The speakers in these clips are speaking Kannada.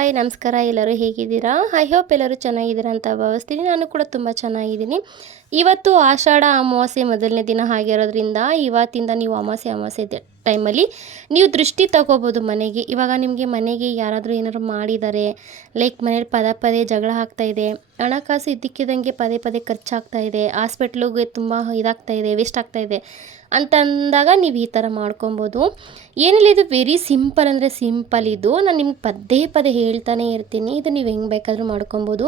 ಹಾಯ್, ನಮಸ್ಕಾರ, ಎಲ್ಲರೂ ಹೇಗಿದ್ದೀರಾ? ಐ ಹೋಪ್ ಎಲ್ಲರೂ ಚೆನ್ನಾಗಿದ್ದೀರಾ ಅಂತ ಭಾವಿಸ್ತೀನಿ. ನಾನು ಕೂಡ ತುಂಬ ಚೆನ್ನಾಗಿದ್ದೀನಿ. ಇವತ್ತು ಆಷಾಢ ಅಮಾವಾಸ್ಯೆ ಮೊದಲನೇ ದಿನ ಆಗಿರೋದ್ರಿಂದ ಇವತ್ತಿಂದ ನೀವು ಅಮಾವಾಸ್ಯೆ ಅಮಾವಾಸ್ಯೆ ಟೈಮಲ್ಲಿ ನೀವು ದೃಷ್ಟಿ ತಗೋಬೋದು ಮನೆಗೆ. ಇವಾಗ ನಿಮಗೆ ಮನೆಗೆ ಯಾರಾದರೂ ಏನಾದರೂ ಮಾಡಿದ್ದಾರೆ ಲೈಕ್ ಮನೇಲಿ ಪದೇ ಪದೇ ಜಗಳ ಆಗ್ತಾ ಇದೆ, ಹಣಕಾಸು ಇದ್ದಕ್ಕಿದ್ದಂಗೆ ಪದೇ ಪದೇ ಖರ್ಚಾಗ್ತಾ ಇದೆ, ಹಾಸ್ಪಿಟ್ಲಿಗೆ ತುಂಬ ಇದಾಗ್ತಾ ಇದೆ ವೇಸ್ಟ್ ಆಗ್ತಾ ಇದೆ ಅಂತ ಅಂದಾಗ ನೀವು ಈ ಥರ ಮಾಡ್ಕೊಬೋದು. ಏನಿಲ್ಲ, ಇದು ವೆರಿ ಸಿಂಪಲ್ ಅಂದರೆ ಸಿಂಪಲ್ ಇದು ನಾನು ನಿಮ್ಗೆ ಪದೇ ಪದೇ ಹೇಳ್ತಾನೆ ಇರ್ತೀನಿ. ಇದು ನೀವು ಹೆಂಗೆ ಬೇಕಾದರೂ ಮಾಡ್ಕೊಬೋದು.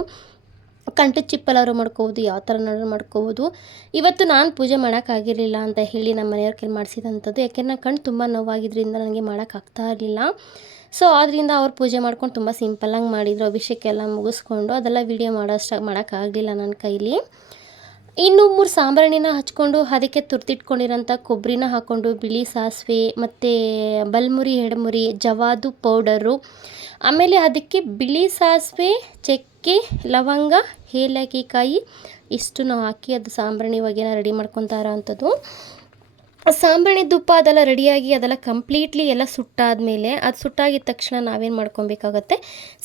ಕಂಠದ ಚಿಪ್ಪಲಾದ್ರು ಮಾಡ್ಕೋಬೋದು, ಯಾವ ಥರನಾದ್ರೂ ಮಾಡ್ಕೋಬೋದು. ಇವತ್ತು ನಾನು ಪೂಜೆ ಮಾಡೋಕ್ಕಾಗಿರಲಿಲ್ಲ ಅಂತ ಹೇಳಿ ನಮ್ಮ ಮನೆಯವ್ರ ಕೈಲಿ ಮಾಡಿಸಿದಂಥದ್ದು. ಯಾಕೆಂದ್ರೆ ನನ್ನ ಕಣ್ಣು ತುಂಬ ನೋವಾಗಿದ್ದರಿಂದ ನನಗೆ ಮಾಡೋಕ್ಕಾಗ್ತಾ ಇರಲಿಲ್ಲ. ಸೊ ಆದ್ದರಿಂದ ಅವ್ರು ಪೂಜೆ ಮಾಡ್ಕೊಂಡು ತುಂಬ ಸಿಂಪಲ್ಲಾಗಿ ಮಾಡಿದರು. ಅಭಿಷೇಕ ಎಲ್ಲ ಮುಗಿಸ್ಕೊಂಡು ಅದೆಲ್ಲ ವೀಡಿಯೋ ಮಾಡೋಷ್ಟು ಮಾಡೋಕ್ಕಾಗಲಿಲ್ಲ ನನ್ನ ಕೈಲಿ. ಇನ್ನು ಮೂರು ಸಾಂಬ್ರಾಣಿನ ಹಚ್ಕೊಂಡು ಅದಕ್ಕೆ ತುರ್ತಿಟ್ಕೊಂಡಿರೋಂಥ ಕೊಬ್ಬರಿನ ಹಾಕ್ಕೊಂಡು ಬಿಳಿ ಸಾಸಿವೆ ಮತ್ತು ಬಲ್ಮುರಿ ಎಡಮುರಿ ಜವಾದು ಪೌಡರು. ಆಮೇಲೆ ಅದಕ್ಕೆ ಬಿಳಿ ಸಾಸಿವೆ, ಚಕ್ಕೆ, ಲವಂಗ, ಏಲಕ್ಕಿ ಕಾಯಿ ಇಷ್ಟನ್ನು ಹಾಕಿ ಅದು ಸಾಂಬ್ರಾಣಿ ಇವಾಗೇನ ರೆಡಿ ಮಾಡ್ಕೊತಾರ ಅಂಥದ್ದು. ಸಾಂಬ್ರಾಣಿ ತುಪ್ಪ ಅದೆಲ್ಲ ರೆಡಿಯಾಗಿ ಅದೆಲ್ಲ ಕಂಪ್ಲೀಟ್ಲಿ ಎಲ್ಲ ಸುಟ್ಟಾದ ಮೇಲೆ ಅದು ಸುಟ್ಟಾಗಿದ ತಕ್ಷಣ ನಾವೇನು ಮಾಡ್ಕೊಬೇಕಾಗತ್ತೆ?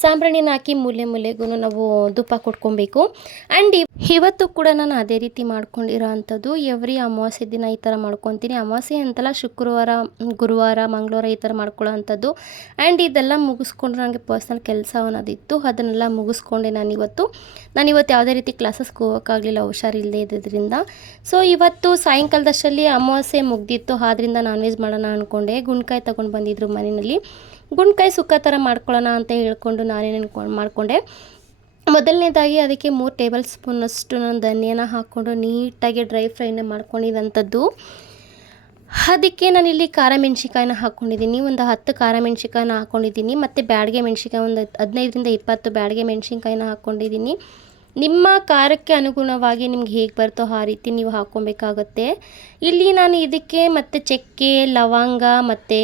ಸಾಂಬ್ರಾಣಿನ ಹಾಕಿ ಮೂಲೆ ಮೂಲೆಗೂ ನಾವು ತುಪ್ಪ ಕೊಟ್ಕೊಬೇಕು. ಆ್ಯಂಡ್ ಇವತ್ತು ಕೂಡ ನಾನು ಅದೇ ರೀತಿ ಮಾಡ್ಕೊಂಡಿರೋ ಅಂಥದ್ದು. ಎವ್ರಿ ಅಮಾವಾಸ್ಯೆ ದಿನ ಈ ಥರ ಮಾಡ್ಕೊತೀನಿ. ಅಮಾವಾಸ್ಯೆ ಅಂತಲ್ಲ ಶುಕ್ರವಾರ, ಗುರುವಾರ, ಮಂಗಳವಾರ ಈ ಥರ ಮಾಡ್ಕೊಳ್ಳೋ ಅಂಥದ್ದು. ಆ್ಯಂಡ್ ಇದೆಲ್ಲ ಮುಗಿಸ್ಕೊಂಡು ನನಗೆ ಪರ್ಸ್ನಲ್ ಕೆಲಸ ಅನ್ನೋದಿತ್ತು. ಅದನ್ನೆಲ್ಲ ಮುಗಿಸ್ಕೊಂಡೆ ನಾನಿವತ್ತು ನಾನಿವತ್ತು ಯಾವುದೇ ರೀತಿ ಕ್ಲಾಸಸ್ಗೆ ಹೋಗೋಕ್ಕಾಗಲಿಲ್ಲ ಹುಷಾರಿಲ್ಲದೆ ಇದ್ದಿದ್ದರಿಂದ ಸೊ ಇವತ್ತು ಸಾಯಂಕಾಲದಷ್ಟಲ್ಲಿ ಅಮಾವಾಸ್ಯೆ ಮುಗ್ದಿತ್ತು, ಆದ್ರಿಂದ ನಾನ್ ವೆಜ್ ಮಾಡೋಣ ಅಂದ್ಕೊಂಡೆ ಗುಂಡ್ಕಾಯಿ ತೊಗೊಂಡು ಬಂದಿದ್ರು ಮನೆಯಲ್ಲಿ. ಗುಂಡ್ಕಾಯಿ ಸುಕ್ಕ ಥರ ಮಾಡ್ಕೊಳ್ಳೋಣ ಅಂತ ಹೇಳ್ಕೊಂಡು ನಾನೇನು ಅನ್ಕೊಂಡು ಮಾಡಿಕೊಂಡೆ. ಮೊದಲನೇದಾಗಿ ಅದಕ್ಕೆ ಮೂರು ಟೇಬಲ್ ಸ್ಪೂನಷ್ಟು ನಾನು ಧನಿಯಾನ ಹಾಕ್ಕೊಂಡು ನೀಟಾಗಿ ಡ್ರೈ ಫ್ರೈನ ಮಾಡ್ಕೊಂಡಿದ್ದಂಥದ್ದು ಅದಕ್ಕೆ ನಾನಿಲ್ಲಿ ಖಾರ ಮೆಣಸಿಕಾಯಿನ ಹಾಕ್ಕೊಂಡಿದ್ದೀನಿ. ಒಂದು ಹತ್ತು ಖಾರ ಮೆಣಸಿಕಾಯಿನ ಹಾಕ್ಕೊಂಡಿದ್ದೀನಿ. ಮತ್ತು ಬ್ಯಾಡಿಗೆ ಮೆಣಸಿಕಾಯಿ ಒಂದು ಹದಿನೈದರಿಂದ ಇಪ್ಪತ್ತು ಬ್ಯಾಡಿಗೆ ಮೆಣಸಿನ್ಕಾಯಿನ ಹಾಕ್ಕೊಂಡಿದ್ದೀನಿ. ನಿಮ್ಮ ಖಾರಕ್ಕೆ ಅನುಗುಣವಾಗಿ ನಿಮ್ಗೆ ಹೇಗೆ ಬರ್ತೋ ಆ ರೀತಿ ನೀವು ಹಾಕ್ಕೊಬೇಕಾಗತ್ತೆ. ಇಲ್ಲಿ ನಾನು ಇದಕ್ಕೆ ಮತ್ತು ಚಕ್ಕೆ, ಲವಂಗ ಮತ್ತು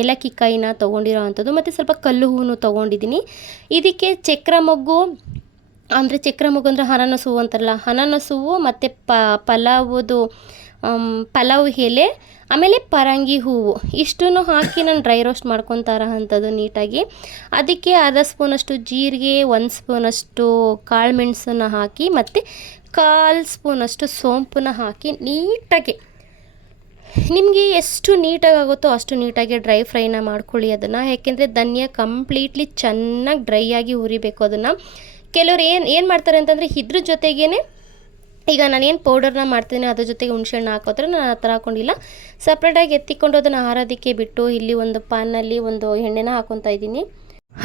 ಏಲಕ್ಕಿ ಕಾಯಿನ ತೊಗೊಂಡಿರೋ ಅಂಥದ್ದು ಮತ್ತು ಸ್ವಲ್ಪ ಕಲ್ಲು ಹೂವು ತೊಗೊಂಡಿದ್ದೀನಿ. ಇದಕ್ಕೆ ಚಕ್ರ ಮೊಗ್ಗು, ಅಂದರೆ ಚಕ್ರ ಮೊಗ್ಗು ಅಂದರೆ ಹನನಸು ಅಂತಾರಲ್ಲ ಹನನಸು ಮತ್ತು ಪಲಾವುದು ಪಲಾವ್ ಎಲೆ, ಆಮೇಲೆ ಪರಂಗಿ ಹೂವು. ಇಷ್ಟನ್ನು ಹಾಕಿ ನಾನು ಡ್ರೈ ರೋಸ್ಟ್ ಮಾಡ್ಕೊತಾರ ಅಂಥದ್ದು ನೀಟಾಗಿ. ಅದಕ್ಕೆ ಅರ್ಧ ಸ್ಪೂನಷ್ಟು ಜೀರಿಗೆ, ಒಂದು ಸ್ಪೂನಷ್ಟು ಕಾಳು ಮೆಣಸನ್ನ ಹಾಕಿ, ಮತ್ತು ಕಾಲು ಸ್ಪೂನಷ್ಟು ಸೋಂಪನ್ನ ಹಾಕಿ ನೀಟಾಗಿ. ನಿಮಗೆ ಎಷ್ಟು ನೀಟಾಗಿ ಆಗುತ್ತೋ ಅಷ್ಟು ನೀಟಾಗಿ ಡ್ರೈ ಫ್ರೈನ ಮಾಡ್ಕೊಳ್ಳಿ ಅದನ್ನು. ಯಾಕೆಂದರೆ ಧನ್ಯ ಕಂಪ್ಲೀಟ್ಲಿ ಚೆನ್ನಾಗಿ ಡ್ರೈ ಆಗಿ ಹುರಿಬೇಕು ಅದನ್ನು. ಕೆಲವರು ಏನು ಏನು ಮಾಡ್ತಾರೆ ಅಂತಂದರೆ ಇದ್ರ ಜೊತೆಗೇ ಈಗ ನಾನೇನು ಪೌಡರ್ನ ಮಾಡ್ತೀನಿ ಅದ್ರ ಜೊತೆಗೆ ಹುಣ್ಸೆಹಣ್ಣು ಹಾಕೋದ್ರೆ ನಾನು ಆ ಥರ ಹಾಕೊಂಡಿಲ್ಲ. ಸಪ್ರೇಟಾಗಿ ಎತ್ತಿಕೊಂಡು ಅದನ್ನು ಹಾರೋದಕ್ಕೆ ಬಿಟ್ಟು ಇಲ್ಲಿ ಒಂದು ಪಾನಲ್ಲಿ ಒಂದು ಎಣ್ಣೆನ ಹಾಕೊತಾ ಇದ್ದೀನಿ.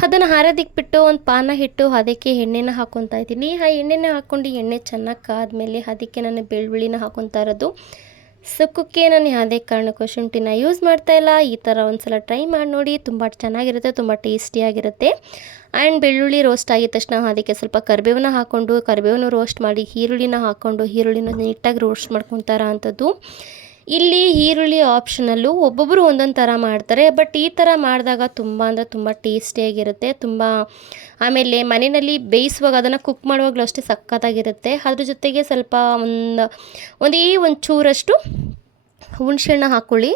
ಅದನ್ನು ಹಾರೋದಕ್ಕೆ ಬಿಟ್ಟು ಒಂದು ಪಾನ ಇಟ್ಟು ಅದಕ್ಕೆ ಎಣ್ಣೆನ ಹಾಕೊತಾ ಇದ್ದೀನಿ. ಆ ಎಣ್ಣೆನ ಹಾಕ್ಕೊಂಡು ಎಣ್ಣೆ ಚೆನ್ನಾಗಿ ಕಾದ್ಮೇಲೆ ಅದಕ್ಕೆ ನಾನು ಬೆಳ್ಳುಳ್ಳಿನ ಹಾಕೊತಾ ಇರೋದು. ಸುಕ್ಕಕ್ಕೆ ನಾನು ಯಾವುದೇ ಕಾರಣಕ್ಕೂ ಶುಂಠಿನ ಯೂಸ್ ಮಾಡ್ತಾ ಇಲ್ಲ. ಈ ಥರ ಒಂದ್ಸಲ ಟ್ರೈ ಮಾಡಿ ನೋಡಿ, ತುಂಬ ಚೆನ್ನಾಗಿರುತ್ತೆ, ತುಂಬ ಟೇಸ್ಟಿಯಾಗಿರುತ್ತೆ. ಆ್ಯಂಡ್ ಬೆಳ್ಳುಳ್ಳಿ ರೋಸ್ಟ್ ಆಗಿದ ತಕ್ಷಣ ಅದಕ್ಕೆ ಸ್ವಲ್ಪ ಕರಿಬೇವನ್ನ ಹಾಕ್ಕೊಂಡು, ಕರಿಬೇವುನ ರೋಸ್ಟ್ ಮಾಡಿ, ಈರುಳ್ಳಿನ ಹಾಕ್ಕೊಂಡು, ಈರುಳ್ಳಿನ ನೀಟಾಗಿ ರೋಸ್ಟ್ ಮಾಡ್ಕೊತಾರ ಅಂಥದ್ದು. ಇಲ್ಲಿ ಈರುಳ್ಳಿ ಆಪ್ಷನಲ್ಲೂ ಒಬ್ಬೊಬ್ಬರು ಒಂದೊಂದು ಥರ ಮಾಡ್ತಾರೆ ಬಟ್ ಈ ಥರ ಮಾಡಿದಾಗ ತುಂಬ ಅಂದರೆ ತುಂಬ ಟೇಸ್ಟಿಯಾಗಿರುತ್ತೆ ತುಂಬ ಆಮೇಲೆ ಮನೆಯಲ್ಲಿ ಬೇಯಿಸುವಾಗ ಅದನ್ನು ಕುಕ್ ಮಾಡುವಾಗಲೂ ಅಷ್ಟೇ ಸಖತ್ತಾಗಿರುತ್ತೆ. ಅದ್ರ ಜೊತೆಗೆ ಸ್ವಲ್ಪ ಒಂದು, ಒಂದೇ ಒಂದು ಚೂರಷ್ಟು ಹುಣ್ಸೆಹಣ್ಣು ಹಾಕ್ಕೊಳ್ಳಿ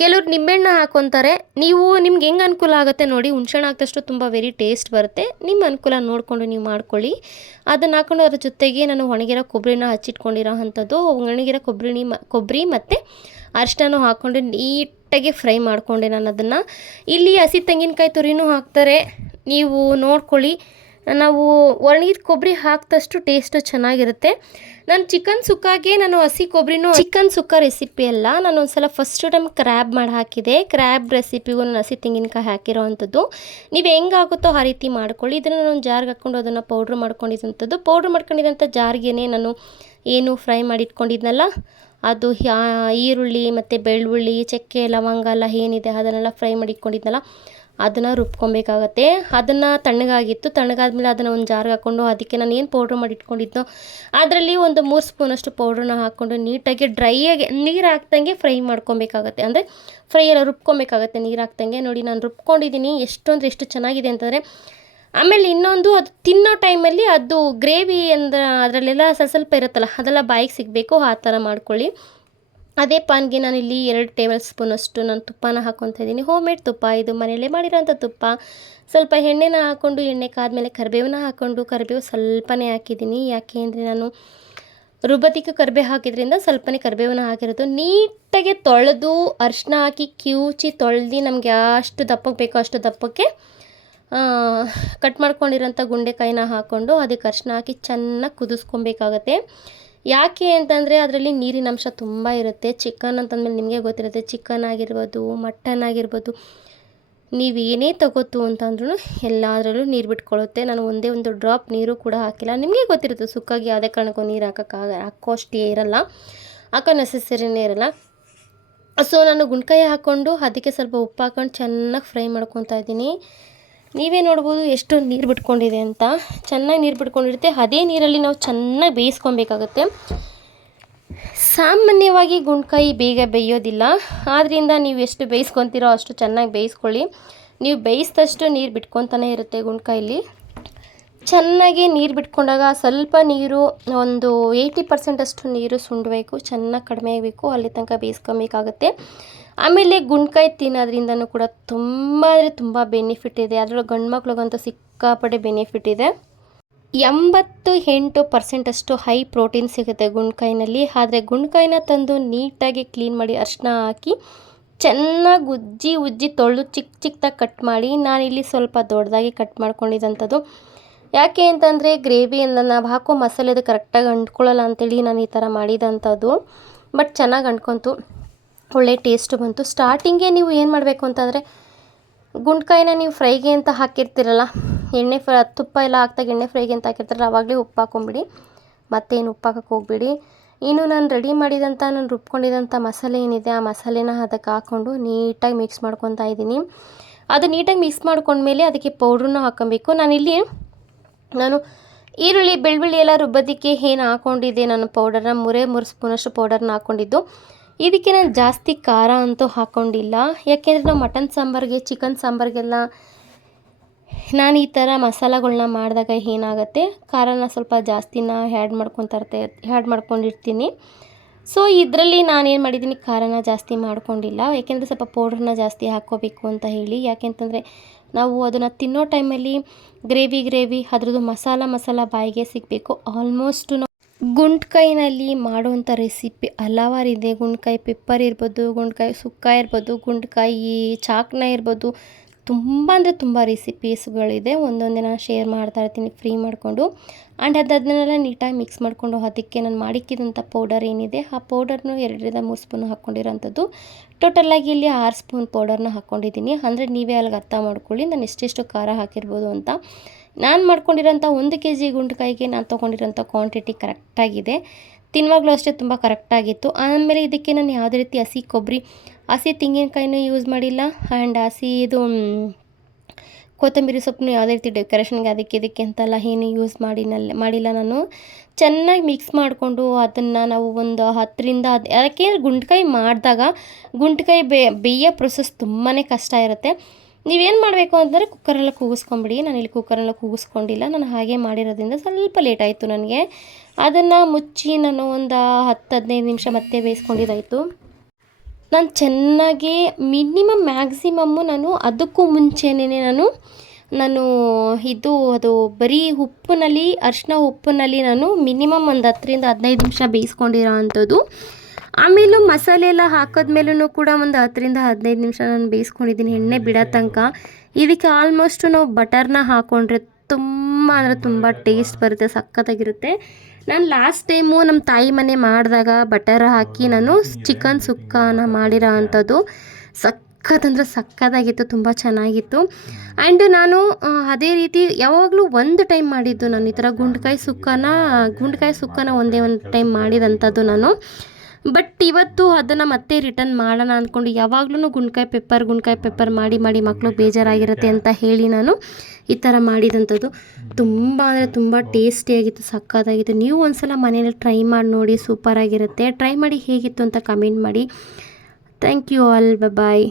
ಕೆಲವ್ರು ನಿಂಬೆಹಣ್ಣು ಹಾಕ್ಕೊತಾರೆ ನೀವು ನಿಮ್ಗೆ ಹೆಂಗೆ ಅನುಕೂಲ ಆಗುತ್ತೆ ನೋಡಿ, ಹುಣ್ಸೆಹಣ್ಣು ಹಾಕಿದಷ್ಟು ತುಂಬ ವೆರಿ ಟೇಸ್ಟ್ ಬರುತ್ತೆ. ನಿಮ್ಮ ಅನುಕೂಲ ನೋಡಿಕೊಂಡು ನೀವು ಮಾಡ್ಕೊಳ್ಳಿ. ಅದನ್ನು ಹಾಕ್ಕೊಂಡು ಅದ್ರ ಜೊತೆಗೆ ನಾನು ಒಣಗಿರೋ ಕೊಬ್ಬರಿನ ಹಚ್ಚಿಟ್ಕೊಂಡಿರೋ ಅಂಥದ್ದು. ಒಣಗಿರೋ ಕೊಬ್ಬರಿ ಮ ಕೊಬ್ಬರಿ ಮತ್ತು ಅರಿಶಿನೂ ಹಾಕ್ಕೊಂಡು ನೀಟಾಗಿ ಫ್ರೈ ಮಾಡಿಕೊಂಡೆ ನಾನು ಅದನ್ನು. ಇಲ್ಲಿ ಹಸಿ ತೆಂಗಿನಕಾಯಿ ತುರಿನೂ ಹಾಕ್ತಾರೆ. ನೀವು ನೋಡ್ಕೊಳ್ಳಿ. ನಾವು ಒಣಗಿದ ಕೊಬ್ಬರಿ ಹಾಕಿದಷ್ಟು ಟೇಸ್ಟು ಚೆನ್ನಾಗಿರುತ್ತೆ. ನಾನು ಚಿಕನ್ ಸುಕ್ಕಾಗೆ ನಾನು ಹಸಿ ಕೊಬ್ಬರಿನೂ ಚಿಕನ್ ಸುಕ್ಕ ರೆಸಿಪಿ ಅಲ್ಲ, ನಾನು ಒಂದ್ಸಲ ಫಸ್ಟ್ ಟೈಮ್ ಕ್ರ್ಯಾಬ್ ಮಾಡಿ ಹಾಕಿದೆ. ಕ್ರ್ಯಾಬ್ ರೆಸಿಪಿಗೂ ನಾನು ಹಸಿ ತೆಂಗಿನಕಾಯಿ ಹಾಕಿರೋ ಅಂಥದ್ದು ನೀವು ಹೆಂಗಾಗುತ್ತೋ ಆ ರೀತಿ ಮಾಡ್ಕೊಳ್ಳಿ. ಇದನ್ನು ನಾನು ಜಾರ್ಗೆ ಹಾಕ್ಕೊಂಡು ಅದನ್ನು ಪೌಡ್ರ್ ಮಾಡ್ಕೊಂಡಿದ್ದಂಥದ್ದು ಪೌಡ್ರ್ ಮಾಡ್ಕೊಂಡಿದ್ದಂಥ ಜಾರ್ಗೆ ನಾನು ಏನು ಫ್ರೈ ಮಾಡಿ ಇಟ್ಕೊಂಡಿದ್ನಲ್ಲ ಅದು ಈರುಳ್ಳಿ ಮತ್ತು ಬೆಳ್ಳುಳ್ಳಿ, ಚಕ್ಕೆ, ಲವಂಗ ಎಲ್ಲ ಏನಿದೆ ಅದನ್ನೆಲ್ಲ ಫ್ರೈ ಮಾಡಿ ಇಟ್ಕೊಂಡಿದ್ನಲ್ಲ ಅದನ್ನು ರುಬ್ಕೊಬೇಕಾಗತ್ತೆ. ಅದನ್ನು ತಣ್ಣಗಾಗಿತ್ತು. ತಣ್ಣಗಾದ್ಮೇಲೆ ಅದನ್ನು ಒಂದು ಜಾರ್ಗೆ ಹಾಕ್ಕೊಂಡು ಅದಕ್ಕೆ ನಾನು ಏನು ಪೌಡ್ರ್ ಮಾಡಿ ಇಟ್ಕೊಂಡಿದ್ನೋ, ಅದರಲ್ಲಿ ಒಂದು ಮೂರು ಸ್ಪೂನಷ್ಟು ಪೌಡ್ರನ್ನ ಹಾಕ್ಕೊಂಡು ನೀಟಾಗಿ ಡ್ರೈಯಾಗಿ ನೀರು ಹಾಕ್ದಂಗೆ ಫ್ರೈ ಮಾಡ್ಕೊಬೇಕಾಗತ್ತೆ. ಅಂದರೆ ಫ್ರೈ ಎಲ್ಲ ರುಬ್ಕೊಬೇಕಾಗತ್ತೆ ನೀರು ಹಾಕ್ದಂಗೆ. ನೋಡಿ ನಾನು ರುಬ್ಕೊಂಡಿದ್ದೀನಿ ಎಷ್ಟೊಂದ್ರೆ ಎಷ್ಟು ಚೆನ್ನಾಗಿದೆ ಅಂತಂದರೆ, ಆಮೇಲೆ ಇನ್ನೊಂದು ಅದು ತಿನ್ನೋ ಟೈಮಲ್ಲಿ ಅದು ಗ್ರೇವಿ ಅಂದ್ರೆ ಅದರಲ್ಲೆಲ್ಲ ಸ್ವಲ್ಪ ಸ್ವಲ್ಪ ಇರುತ್ತಲ್ಲ, ಅದೆಲ್ಲ ಬಾಯಿಗೆ ಸಿಗಬೇಕು, ಆ ಥರ ಮಾಡ್ಕೊಳ್ಳಿ. ಅದೇ ಪಾನ್ಗೆ ನಾನಿಲ್ಲಿ ಎರಡು ಟೇಬಲ್ ಸ್ಪೂನಷ್ಟು ನಾನು ತುಪ್ಪನ ಹಾಕ್ಕೊತಾ ಇದ್ದೀನಿ. ಹೋಮ್ ಮೇಡ್ ತುಪ್ಪ, ಇದು ಮನೆಯಲ್ಲೇ ಮಾಡಿರೋಂಥ ತುಪ್ಪ. ಸ್ವಲ್ಪ ಎಣ್ಣೆನ ಹಾಕ್ಕೊಂಡು ಎಣ್ಣೆ ಕಾದ್ಮೇಲೆ ಕರಿಬೇವನ್ನ ಹಾಕ್ಕೊಂಡು ಕರಿಬೇವು ಸ್ವಲ್ಪನೇ ಹಾಕಿದ್ದೀನಿ. ಯಾಕೆ ಅಂದರೆ ನಾನು ರುಬ್ಬತಿಗೆ ಕರಿಬೇವು ಹಾಕಿದ್ರಿಂದ ಸ್ವಲ್ಪನೇ ಕರಿಬೇವನ್ನ ಹಾಕಿರೋದು ನೀಟಾಗಿ ತೊಳೆದು ಅರಿಶಿನ ಹಾಕಿ ಕಿವುಚಿ ತೊಳೆದು ನಮಗೆ ಅಷ್ಟು ದಪ್ಪಕ್ಕೆ ಬೇಕೋ ಅಷ್ಟು ದಪ್ಪಕ್ಕೆ ಕಟ್ ಮಾಡ್ಕೊಂಡಿರೋಂಥ ಗುಂಡೆಕಾಯಿನ ಹಾಕ್ಕೊಂಡು ಅದಕ್ಕೆ ಅರಿಶಿನ ಹಾಕಿ ಚೆನ್ನಾಗಿ ಕುದಿಸ್ಕೊಬೇಕಾಗತ್ತೆ. ಯಾಕೆ ಅಂತಂದರೆ ಅದರಲ್ಲಿ ನೀರಿನ ಅಂಶ ತುಂಬ ಇರುತ್ತೆ. ಚಿಕನ್ ಅಂತಂದಮೇಲೆ ನಿಮಗೆ ಗೊತ್ತಿರುತ್ತೆ, ಚಿಕನ್ ಆಗಿರ್ಬೋದು, ಮಟನ್ ಆಗಿರ್ಬೋದು, ನೀವು ಏನೇ ತಗೋತು ಅಂತಂದ್ರೂ ಎಲ್ಲದರಲ್ಲೂ ನೀರು ಬಿಟ್ಕೊಳ್ಳುತ್ತೆ ನಾನು ಒಂದೇ ಒಂದು ಡ್ರಾಪ್ ನೀರು ಕೂಡ ಹಾಕಿಲ್ಲ. ನಿಮಗೆ ಗೊತ್ತಿರುತ್ತೆ, ಸುಕ್ಕಾಗಿ ಯಾವುದೇ ಕಾರಣಕ್ಕೂ ನೀರು ಹಾಕೋಕ್ಕಾಗ ಹಾಕೋ ಅಷ್ಟೇ ಇರಲ್ಲ, ಹಾಕೋ ನೆಸೆಸರಿನೇ ಇರಲ್ಲ. ಸೊ ನಾನು ಗುಂಡ್ಕಾಯಿ ಹಾಕ್ಕೊಂಡು ಅದಕ್ಕೆ ಸ್ವಲ್ಪ ಉಪ್ಪು ಹಾಕ್ಕೊಂಡು ಚೆನ್ನಾಗಿ ಫ್ರೈ ಮಾಡ್ಕೊತಾ ಇದ್ದೀನಿ. ನೀವೇ ನೋಡ್ಬೋದು ಎಷ್ಟು ನೀರು ಬಿಟ್ಕೊಂಡಿದೆ ಅಂತ. ಚೆನ್ನಾಗಿ ನೀರು ಬಿಟ್ಕೊಂಡಿರುತ್ತೆ. ಅದೇ ನೀರಲ್ಲಿ ನಾವು ಚೆನ್ನಾಗಿ ಬೇಯಿಸ್ಕೊಬೇಕಾಗುತ್ತೆ. ಸಾಮಾನ್ಯವಾಗಿ ಗುಂಡ್ಕಾಯಿ ಬೇಗ ಬೇಯೋದಿಲ್ಲ. ಆದ್ದರಿಂದ ನೀವು ಎಷ್ಟು ಬೇಯಿಸ್ಕೊತೀರೋ ಅಷ್ಟು ಚೆನ್ನಾಗಿ ಬೇಯಿಸ್ಕೊಳ್ಳಿ. ನೀವು ಬೇಯಿಸಿದಷ್ಟು ನೀರು ಬಿಟ್ಕೊತಾನೆ ಇರುತ್ತೆ ಗುಂಡ್ಕಾಯಲ್ಲಿ. ಚೆನ್ನಾಗಿ ನೀರು ಬಿಟ್ಕೊಂಡಾಗ ಸ್ವಲ್ಪ ನೀರು, ಒಂದು ಏಯ್ಟಿ ಪರ್ಸೆಂಟಷ್ಟು ನೀರು ಸುಂಡಬೇಕು. ಚೆನ್ನಾಗಿ ಕಡಿಮೆ ಆಗಬೇಕು. ಅಲ್ಲಿ ತನಕ ಬೇಯಿಸ್ಕೊಬೇಕಾಗತ್ತೆ. ಆಮೇಲೆ ಗುಂಡ್ಕಾಯಿ ತಿನ್ನೋದ್ರಿಂದನೂ ಕೂಡ ತುಂಬ ಅಂದರೆ ತುಂಬ ಬೆನಿಫಿಟ್ ಇದೆ. ಅದರೊಳಗೆ ಗಂಡು ಮಕ್ಳಿಗಂತೂ ಸಿಕ್ಕಾಪಟ್ಟೆ ಬೆನಿಫಿಟ್ ಇದೆ. ಎಂಬತ್ತು ಎಂಟು ಪರ್ಸೆಂಟಷ್ಟು ಹೈ ಪ್ರೋಟೀನ್ ಸಿಗುತ್ತೆ ಗುಂಡ್ಕಾಯಿನಲ್ಲಿ. ಆದರೆ ಗುಂಡ್ಕಾಯಿನ ತಂದು ನೀಟಾಗಿ ಕ್ಲೀನ್ ಮಾಡಿ ಅರ್ಶಿನ ಹಾಕಿ ಚೆನ್ನಾಗಿ ಉಜ್ಜಿ ಉಜ್ಜಿ ತೊಳೆದು ಚಿಕ್ಕ ಚಿಕ್ಕದಾಗಿ ಕಟ್ ಮಾಡಿ ನಾನಿಲ್ಲಿ ಸ್ವಲ್ಪ ದೊಡ್ಡದಾಗಿ ಕಟ್ ಮಾಡ್ಕೊಂಡಿದ್ದಂಥದ್ದು ಯಾಕೆ ಅಂತಂದರೆ ಗ್ರೇವಿಯಿಂದ ನಾವು ಹಾಕೋ ಮಸಾಲೆದು ಕರೆಕ್ಟಾಗಿ ಅಂಟ್ಕೊಳ್ಳಲ್ಲ ಅಂತೇಳಿ ನಾನು ಈ ಥರ ಮಾಡಿದಂಥದ್ದು. ಬಟ್ ಚೆನ್ನಾಗಿ ಅಂಟ್ಕೊತು. ಒಳ್ಳೆ ಟೇಸ್ಟ್ ಬಂತು. ಸ್ಟಾರ್ಟಿಂಗೇ ನೀವು ಏನು ಮಾಡಬೇಕು ಅಂತಂದರೆ ಗುಂಡ್ಕಾಯಿನ ನೀವು ಫ್ರೈಗೆ ಅಂತ ಹಾಕಿರ್ತೀರಲ್ಲ, ಎಣ್ಣೆ ಫ್ರ ತುಪ್ಪ ಎಲ್ಲ ಹಾಕ್ದಾಗ ಎಣ್ಣೆ ಫ್ರೈಗೆ ಅಂತ ಹಾಕಿರ್ತಾರಲ್ಲ, ಅವಾಗಲೇ ಉಪ್ಪು ಹಾಕೊಂಬಿಡಿ. ಮತ್ತೇನು ಉಪ್ಪು ಹಾಕಕ್ಕೆ ಹೋಗ್ಬಿಡಿ. ಇನ್ನು ನಾನು ರೆಡಿ ಮಾಡಿದಂಥ ನಾನು ರುಬ್ಕೊಂಡಿದಂಥ ಮಸಾಲೆ ಏನಿದೆ, ಆ ಮಸಾಲೆನ ಅದಕ್ಕೆ ಹಾಕ್ಕೊಂಡು ನೀಟಾಗಿ ಮಿಕ್ಸ್ ಮಾಡ್ಕೊತಾ ಇದ್ದೀನಿ. ಅದು ನೀಟಾಗಿ ಮಿಕ್ಸ್ ಮಾಡ್ಕೊಂಡ್ಮೇಲೆ ಅದಕ್ಕೆ ಪೌಡ್ರನ್ನ ಹಾಕೊಬೇಕು. ನಾನಿಲ್ಲಿ, ನಾನು ಈರುಳ್ಳಿ, ಬೆಳ್ಳುಳ್ಳಿ ಎಲ್ಲ ರುಬ್ಬೋದಕ್ಕೆ ಏನು ಹಾಕ್ಕೊಂಡಿದ್ದೆ ನಾನು ಪೌಡರ್ನ ಮೂರೇ, ಮೂರು ಸ್ಪೂನಷ್ಟು ಪೌಡರ್ನ ಹಾಕ್ಕೊಂಡಿದ್ದು ಇದಕ್ಕೆ ನಾನು ಜಾಸ್ತಿ ಖಾರ ಅಂತೂ ಹಾಕ್ಕೊಂಡಿಲ್ಲ ಯಾಕೆಂದರೆ ನಾವು ಮಟನ್ ಸಾಂಬಾರಿಗೆ ಚಿಕನ್ ಸಾಂಬಾರಿಗೆಲ್ಲ ನಾನು ಈ ಥರ ಮಸಾಲಗಳನ್ನ ಮಾಡಿದಾಗ ಏನಾಗುತ್ತೆ? ಖಾರನ ಸ್ವಲ್ಪ ಜಾಸ್ತಿನ ಹ್ಯಾಡ್ ಮಾಡ್ಕೊತಾರ್ತೆ ಹ್ಯಾಡ್ ಮಾಡ್ಕೊಂಡಿರ್ತೀನಿ. ಸೊ ಇದರಲ್ಲಿ ನಾನೇನು ಮಾಡಿದ್ದೀನಿ? ಖಾರನ ಜಾಸ್ತಿ ಮಾಡ್ಕೊಂಡಿಲ್ಲ. ಯಾಕೆಂದರೆ ಸ್ವಲ್ಪ ಪೌಡ್ರನ್ನ ಜಾಸ್ತಿ ಹಾಕ್ಕೋಬೇಕು ಅಂತ ಹೇಳಿ. ಯಾಕೆಂತಂದರೆ ನಾವು ಅದನ್ನು ತಿನ್ನೋ ಟೈಮಲ್ಲಿ ಗ್ರೇವಿ ಗ್ರೇವಿ ಅದ್ರದ್ದು ಮಸಾಲ ಮಸಾಲ ಬಾಯಿಗೆ ಸಿಗಬೇಕು. ಆಲ್ಮೋಸ್ಟು ಗುಂಡ್ಕಾಯಿನಲ್ಲಿ ಮಾಡುವಂಥ ರೆಸಿಪಿ ಹಲವಾರಿದೆ ಗುಂಡ್ಕಾಯಿ ಪೆಪ್ಪರ್ ಇರ್ಬೋದು ಗುಂಡ್ಕಾಯಿ ಸುಕ್ಕ ಇರ್ಬೋದು ಗುಂಡ್ಕಾಯಿ ಚಾಕ್ನ ಇರ್ಬೋದು ತುಂಬ ಅಂದರೆ ತುಂಬ ರೆಸಿಪೀಸ್ಗಳಿದೆ ಒಂದೊಂದೇ ನಾನು ಶೇರ್ ಮಾಡ್ತಾ ಇರ್ತೀನಿ ಫ್ರೀ ಮಾಡಿಕೊಂಡು. ಆ್ಯಂಡ್ ಅದನ್ನೆಲ್ಲ ನೀಟಾಗಿ ಮಿಕ್ಸ್ ಮಾಡಿಕೊಂಡು ಅದಕ್ಕೆ ನಾನು ಮಾಡಿಕ್ಕಿದಂಥ ಪೌಡರ್ ಏನಿದೆ, ಆ ಪೌಡರ್ನು ಎರಡರಿಂದ ಮೂರು ಸ್ಪೂನ್ ಹಾಕ್ಕೊಂಡಿರೋಂಥದ್ದು. ಟೋಟಲಾಗಿ ಇಲ್ಲಿ ಆರು ಸ್ಪೂನ್ ಪೌಡರ್ನ ಹಾಕ್ಕೊಂಡಿದ್ದೀನಿ. ಅಂದರೆ ನೀವೇ ಅಲ್ಲಿಗೆ ಅರ್ಥ ಮಾಡ್ಕೊಳ್ಳಿ, ನಾನು ಎಷ್ಟೆಷ್ಟು ಖಾರ ಹಾಕಿರ್ಬೋದು ಅಂತ. ನಾನು ಮಾಡ್ಕೊಂಡಿರೋಂಥ ಒಂದು ಕೆ ಜಿ ಗುಂಡ್ಕಾಯಿಗೆ ನಾನು ತೊಗೊಂಡಿರೋಂಥ ಕ್ವಾಂಟಿಟಿ ಕರೆಕ್ಟಾಗಿದೆ ತಿನ್ನುವಾಗಲೂ ಅಷ್ಟೇ ತುಂಬ ಕರೆಕ್ಟಾಗಿತ್ತು ಆಮೇಲೆ ಇದಕ್ಕೆ ನಾನು ಯಾವುದೇ ರೀತಿ ಹಸಿ ಕೊಬ್ಬರಿ ಹಸಿ ತೆಂಗಿನಕಾಯಿನೂ ಯೂಸ್ ಮಾಡಿಲ್ಲ. ಆ್ಯಂಡ್ ಹಸಿ ಇದು ಕೊತ್ತಂಬರಿ ಸೊಪ್ಪನ್ನು ಯಾವುದೇ ರೀತಿ ಡೆಕೋರೇಷನ್ಗೆ ಅದಕ್ಕೆ ಇದಕ್ಕೆ ಅಂತೆಲ್ಲ ಏನು ಯೂಸ್ ಮಾಡಿನಲ್ಲ ಮಾಡಿಲ್ಲ ನಾನು. ಚೆನ್ನಾಗಿ ಮಿಕ್ಸ್ ಮಾಡಿಕೊಂಡು ಅದನ್ನು ನಾವು ಒಂದು ಹತ್ತರಿಂದ ಹದ್ ಅದಕ್ಕೆ ಗುಂಡ್ಕಾಯಿ ಮಾಡಿದಾಗ ಗುಂಡ್ಕಾಯಿ ಬೇಯೋ ಪ್ರೊಸೆಸ್ ತುಂಬಾ ಕಷ್ಟ ಇರುತ್ತೆ. ನೀವೇನು ಮಾಡಬೇಕು ಅಂತಂದರೆ ಕುಕ್ಕರೆಲ್ಲ ಕೂಗಿಸ್ಕೊಂಬಿಡಿ. ನಾನು ಇಲ್ಲಿ ಕುಕ್ಕರೆಲ್ಲ ಕೂಗಿಸ್ಕೊಂಡಿಲ್ಲ. ನಾನು ಹಾಗೆ ಮಾಡಿರೋದ್ರಿಂದ ಸ್ವಲ್ಪ ಲೇಟ್ ಆಯಿತು ನನಗೆ. ಅದನ್ನು ಮುಚ್ಚಿ ನಾನು ಒಂದು ಹತ್ತು ಹದಿನೈದು ನಿಮಿಷ ಮತ್ತೆ ಬೇಯಿಸ್ಕೊಂಡಿದ್ದಾಯಿತು. ನಾನು ಚೆನ್ನಾಗಿ ಮಿನಿಮಮ್ ಮ್ಯಾಕ್ಸಿಮಮ್ಮು ನಾನು ಅದಕ್ಕೂ ಮುಂಚೆನೇ ನಾನು ನಾನು ಇದು ಅದು ಬರೀ ಉಪ್ಪಿನಲ್ಲಿ ಅರಿಶಿನ ಉಪ್ಪಿನಲ್ಲಿ ನಾನು ಮಿನಿಮಮ್ ಒಂದು ಹತ್ತರಿಂದ ಹದಿನೈದು ನಿಮಿಷ ಬೇಯಿಸ್ಕೊಂಡಿರೋ ಅಂಥದ್ದು. ಆಮೇಲೂ ಮಸಾಲೆ ಎಲ್ಲ ಹಾಕಿದ್ಮೇಲೂ ಕೂಡ ಒಂದು ಹತ್ತರಿಂದ ಹದಿನೈದು ನಿಮಿಷ ನಾನು ಬೇಯಿಸ್ಕೊಂಡಿದ್ದೀನಿ, ಎಣ್ಣೆ ಬಿಡೋ ತನಕ. ಇದಕ್ಕೆ ಆಲ್ಮೋಸ್ಟು ನಾವು ಬಟರ್ನ ಹಾಕ್ಕೊಂಡ್ರೆ ತುಂಬ ಅಂದರೆ ತುಂಬ ಟೇಸ್ಟ್ ಬರುತ್ತೆ, ಸಖತ್ತಾಗಿರುತ್ತೆ. ನಾನು ಲಾಸ್ಟ್ ಟೈಮು ನಮ್ಮ ತಾಯಿ ಮನೆ ಮಾಡಿದಾಗ ಬಟರ್ ಹಾಕಿ ನಾನು ಚಿಕನ್ ಸುಕ್ಕನ ಮಾಡಿರೋ ಅಂಥದ್ದು ಸಖತ್ ಸಕ್ಕತ್ತಾಗಿತ್ತು, ತುಂಬ ಚೆನ್ನಾಗಿತ್ತು. ಆ್ಯಂಡ್ ನಾನು ಅದೇ ರೀತಿ ಯಾವಾಗಲೂ ಒಂದು ಟೈಮ್ ಮಾಡಿದ್ದು ನಾನು ಈ ಥರ ಗುಂಡ್ಕಾಯಿ ಸುಕ್ಕನ ಗುಂಡ್ಕಾಯಿ ಸುಕ್ಕನ ಒಂದೇ ಒಂದು ಟೈಮ್ ಮಾಡಿದಂಥದ್ದು ನಾನು. ಬಟ್ ಇವತ್ತು ಅದನ್ನು ಮತ್ತೆ ರಿಟರ್ನ್ ಮಾಡೋಣ ಅಂದ್ಕೊಂಡು ಯಾವಾಗಲೂ ಗುಂಡ್ಕಾಯಿ ಪೆಪ್ಪರ್ ಗುಂಡ್ಕಾಯಿ ಪೆಪ್ಪರ್ ಮಾಡಿ ಮಾಡಿ ಮಕ್ಕಳು ಬೇಜಾರಾಗಿರುತ್ತೆ ಅಂತ ಹೇಳಿ ನಾನು ಈ ಥರ ಮಾಡಿದಂಥದ್ದು. ತುಂಬ ಅಂದರೆ ತುಂಬ ಟೇಸ್ಟಿಯಾಗಿತ್ತು ಸಕ್ಕತ್ತಾಗಿತ್ತು. ನೀವು ಒಂದ್ಸಲ ಮನೇಲಿ ಟ್ರೈ ಮಾಡಿ ನೋಡಿ ಸೂಪರಾಗಿರುತ್ತೆ ಟ್ರೈ ಮಾಡಿ ಹೇಗಿತ್ತು ಅಂತ ಕಮೆಂಟ್ ಮಾಡಿ. Thank you all bye